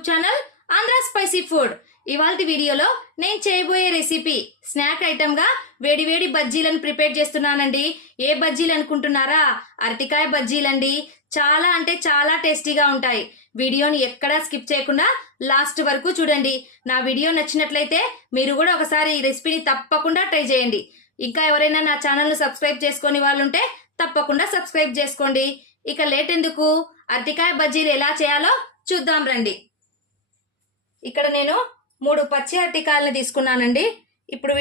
YouTube channel Andhra spicy food. ఇవాల్టి వీడియోలో నేను చేయబోయే రెసిపీ స్నాక్ ఐటమ్ గా వేడి వేడి బజ్జీలను ప్రిపేర్ చేస్తున్నానండి. ఏ బజ్జీలు అనుకుంటున్నారా? అరటికాయ బజ్జీలండి. చాలా అంటే చాలా టేస్టీగా ఉంటాయి. వీడియోని ఎక్కడా స్కిప్ చేయకుండా లాస్ట్ వరకు చూడండి. నా వీడియో నచ్చినట్లయితే మీరు కూడా ఒకసారి ఈ రెసిపీని తప్పకుండా ట్రై చేయండి. ఇంకా ఎవరైనా నా ఛానల్ను సబ్స్క్రైబ్ చేసుకొని వాళ్ళు ఉంటే తప్పకుండా సబ్స్క్రైబ్ చేసుకోండి. ఇక లేట్ ఎందుకు, అరటికాయ బజ్జీలు ఎలా చేయాలో చూద్దాం రండి. ఇక్కడ నేను 3 పచ్చి అరటికాయలను తీసుకున్నానండి. ఇప్పుడు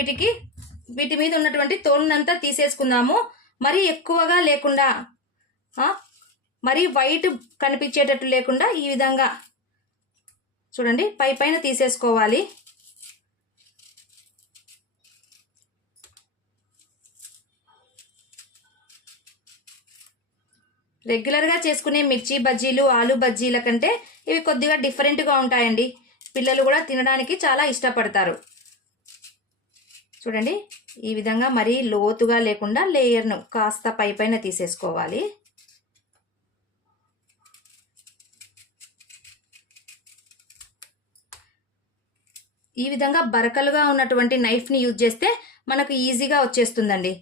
వీటి మీద ఉన్నటువంటి తోలునంతా తీసేసుకుందాము. మరీ ఎక్కువగా లేకుండా, మరీ వైట్ కనిపించేటట్టు లేకుండా ఈ విధంగా చూడండి పైన తీసేసుకోవాలి. రెగ్యులర్గా చేసుకునే మిర్చి బజ్జీలు, ఆలు బజ్జీల కంటే ఇవి కొద్దిగా డిఫరెంట్గా ఉంటాయండి. పిల్లలు కూడా తినడానికి చాలా ఇష్టపడతారు. చూడండి ఈ విధంగా మరీ లోతుగా లేకుండా లేయర్ను కాస్త పైన తీసేసుకోవాలి. ఈ విధంగా బరకలుగా ఉన్నటువంటి నైఫ్ని యూజ్ చేస్తే మనకు ఈజీగా వచ్చేస్తుందండి.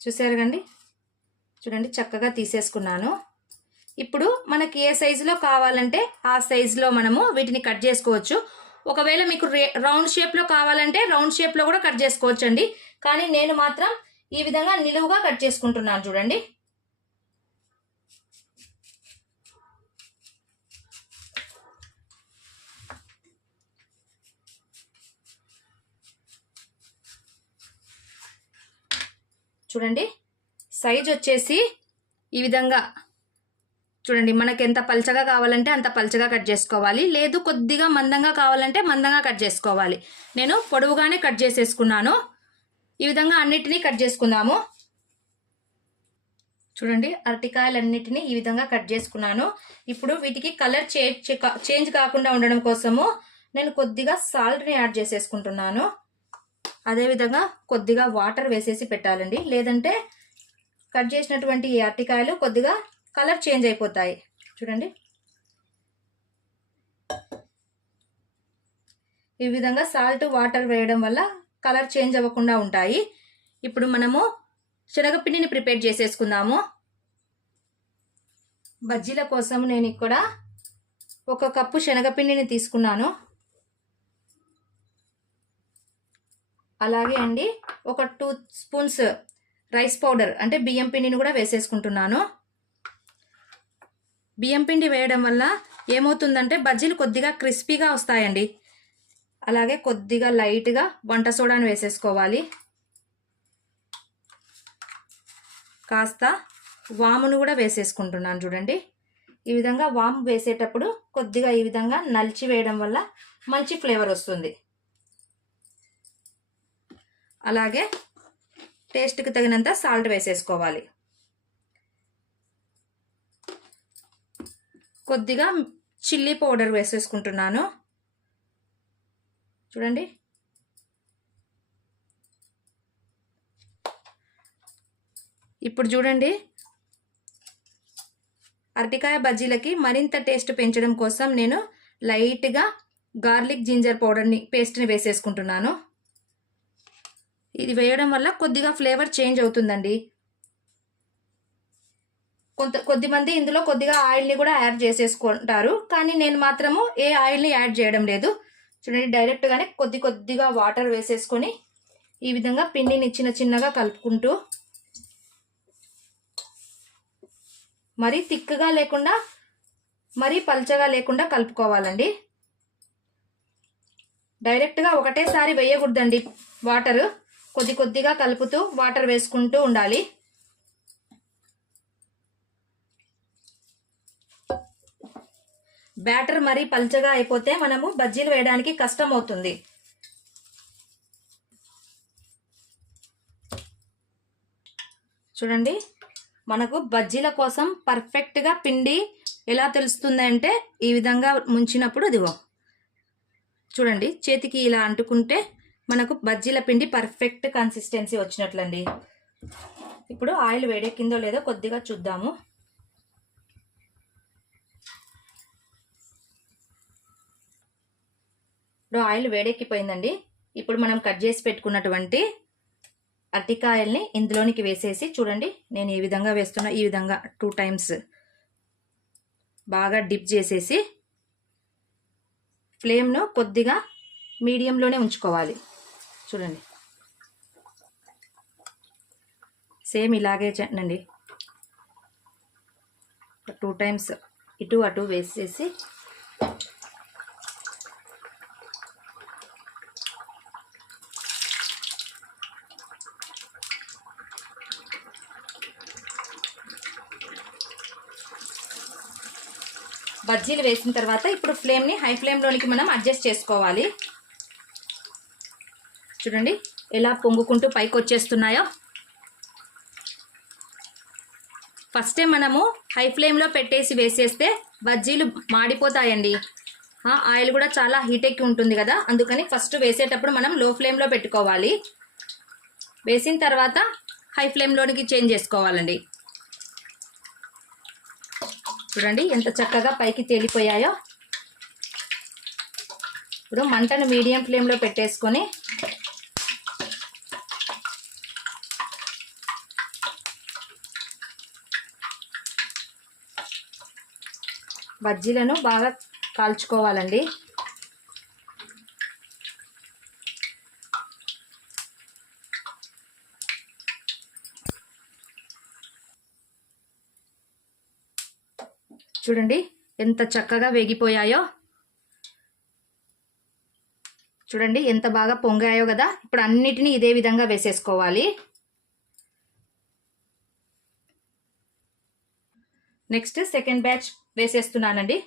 చూసారు కండి, చూడండి చక్కగా తీసేసుకున్నాను. ఇప్పుడు మనకి ఏ సైజులో కావాలంటే ఆ సైజులో మనము వీటిని కట్ చేసుకోవచ్చు. ఒకవేళ మీకు రౌండ్ షేప్లో కావాలంటే రౌండ్ షేప్లో కూడా కట్ చేసుకోవచ్చు అండి. కానీ నేను మాత్రం ఈ విధంగా నిలువుగా కట్ చేసుకుంటున్నాను. చూడండి చూడండి సైజ్ వచ్చేసి ఈ విధంగా చూడండి. మనకి ఎంత పల్చగా కావాలంటే అంత పల్చగా కట్ చేసుకోవాలి. లేదు కొద్దిగా మందంగా కావాలంటే మందంగా కట్ చేసుకోవాలి. నేను పొడవుగానే కట్ చేసేసుకున్నాను. ఈ విధంగా అన్నిటినీ కట్ చేసుకుందాము. చూడండి అరటికాయలన్నిటినీ ఈ విధంగా కట్ చేసుకున్నాను. ఇప్పుడు వీటికి కలర్ చేంజ్ కాకుండా ఉండడం కోసము నేను కొద్దిగా సాల్ట్ని యాడ్ చేసేసుకుంటున్నాను. అదేవిధంగా కొద్దిగా వాటర్ వేసేసి పెట్టాలండి. లేదంటే కట్ చేసినటువంటి ఈ అరటికాయలు కొద్దిగా కలర్ చేంజ్ అయిపోతాయి. చూడండి ఈ విధంగా సాల్ట్ వాటర్ వేయడం వల్ల కలర్ చేంజ్ అవ్వకుండా ఉంటాయి. ఇప్పుడు మనము శనగపిండిని ప్రిపేర్ చేసేసుకుందాము. బజ్జీల కోసం నేను ఇక్కడ 1 కప్పు శనగపిండిని తీసుకున్నాను. అలాగే అండి 2 స్పూన్స్ రైస్ పౌడర్ అంటే బియ్యం పిండిని కూడా వేసేసుకుంటున్నాను. బియ్యం పిండి వేయడం వల్ల ఏమవుతుందంటే బజ్జీలు కొద్దిగా క్రిస్పీగా వస్తాయండి. అలాగే కొద్దిగా లైట్గా వంట సోడాను వేసేసుకోవాలి. కాస్త వామును కూడా వేసేసుకుంటున్నాను. చూడండి ఈ విధంగా వాము వేసేటప్పుడు కొద్దిగా ఈ విధంగా నలిచి వేయడం వల్ల మంచి ఫ్లేవర్ వస్తుంది. అలాగే టేస్ట్కి తగినంత సాల్ట్ వేసేసుకోవాలి. కొద్దిగా చిల్లీ పౌడర్ వేసేసుకుంటున్నాను. చూడండి ఇప్పుడు చూడండి అరటికాయ బజ్జీలకి మరింత టేస్ట్ పెంచడం కోసం నేను లైట్గా గార్లిక్ జింజర్ పౌడర్ని పేస్ట్ని వేసేసుకుంటున్నాను. ఇది వేయడం వల్ల కొద్దిగా ఫ్లేవర్ చేంజ్ అవుతుందండి. కొద్దిమంది ఇందులో కొద్దిగా ఆయిల్ని కూడా యాడ్ చేసేసుకుంటారు. కానీ నేను మాత్రము ఏ ఆయిల్ని యాడ్ చేయడం లేదు. చూడండి డైరెక్ట్గానే కొద్దిగా వాటర్ వేసేసుకొని ఈ విధంగా పిండిని చిన్నగా కలుపుకుంటూ మరీ థిక్గా లేకుండా మరీ పల్చగా లేకుండా కలుపుకోవాలండి. డైరెక్ట్గా ఒకటేసారి వేయకూడదండి. వాటర్ కొద్దిగా కలుపుతూ వాటర్ వేసుకుంటూ ఉండాలి. బ్యాటర్ మరీ పల్చగా అయిపోతే మనము బజ్జీలు వేయడానికి కష్టం అవుతుంది. చూడండి మనకు బజ్జీల కోసం పర్ఫెక్ట్గా పిండి ఎలా తెలుస్తుంది అంటే ఈ విధంగా ముంచినప్పుడు ఇదిగో చూడండి చేతికి ఇలా అంటుకుంటే మనకు బజ్జీల పిండి పర్ఫెక్ట్ కన్సిస్టెన్సీ వచ్చినట్లండి. ఇప్పుడు ఆయిల్ వేడెక్కిందో లేదో కొద్దిగా చూద్దాము. ఇప్పుడు ఆయిల్ వేడెక్కిపోయిందండి. ఇప్పుడు మనం కట్ చేసి పెట్టుకున్నటువంటి అరటికాయల్ని ఇందులోనికి వేసేసి చూడండి, నేను ఈ విధంగా వేస్తున్నా. ఈ విధంగా 2 టైమ్స్ బాగా డిప్ చేసేసి ఫ్లేమ్ను కొద్దిగా మీడియంలోనే ఉంచుకోవాలి. చూడండి, సేమ్ ఇలాగే చేయండి. 2 టైమ్స్ ఇటు అటు వేసేసి బజ్జీలు వేసిన తర్వాత ఇప్పుడు ఫ్లేమ్ని హై ఫ్లేమ్లోనికి మనం అడ్జస్ట్ చేసుకోవాలి. చూడండి ఎలా పొంగుకుంటూ పైకి వచ్చేస్తున్నాయో. ఫస్టే మనము హై ఫ్లేమ్లో పెట్టేసి వేసేస్తే బజ్జీలు మాడిపోతాయండి. ఆయిల్ కూడా చాలా హీట్ ఎక్కి ఉంటుంది కదా, అందుకని ఫస్ట్ వేసేటప్పుడు మనం లో ఫ్లేమ్లో పెట్టుకోవాలి. వేసిన తర్వాత హై ఫ్లేమ్లోనికి చేంజ్ చేసుకోవాలండి. చూడండి ఎంత చక్కగా పైకి తేలిపోయాయో. ఇప్పుడు మంటను మీడియం ఫ్లేమ్లో పెట్టేసుకొని బజ్జీలను బాగా కాల్చుకోవాలండి. చూడండి ఎంత చక్కగా వేగిపోయాయో. చూడండి ఎంత బాగా పొంగాయో కదా. ఇప్పుడు అన్నిటినీ ఇదే విధంగా వేసేసుకోవాలి. నెక్స్ట్ సెకండ్ బ్యాచ్ వేసేస్తున్నానండి.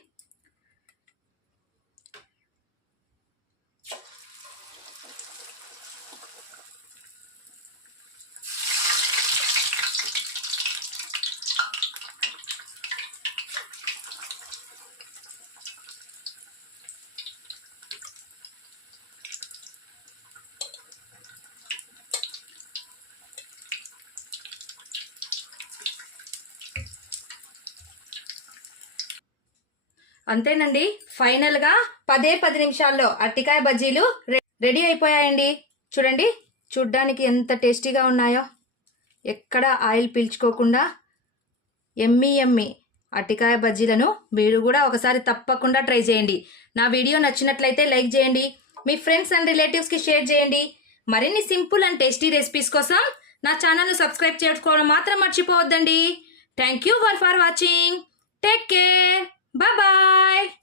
అంతేనండి, ఫైనల్గా 10 నిమిషాల్లో అరటికాయ బజ్జీలు రెడీ అయిపోయాయండి. చూడండి చూడ్డానికి ఎంత టేస్టీగా ఉన్నాయో. ఎక్కడ ఆయిల్ పీల్చుకోకుండా ఎమ్మి అరటికాయ బజ్జీలను మీరు కూడా ఒకసారి తప్పకుండా ట్రై చేయండి. నా వీడియో నచ్చినట్లయితే లైక్ చేయండి, మీ ఫ్రెండ్స్ అండ్ రిలేటివ్స్కి షేర్ చేయండి. మరిన్ని సింపుల్ అండ్ టేస్టీ రెసిపీస్ కోసం నా ఛానల్ను సబ్స్క్రైబ్ చేసుకోవడం మాత్రం మర్చిపోవద్దండి. Thank you for watching. Take care. Bye-bye.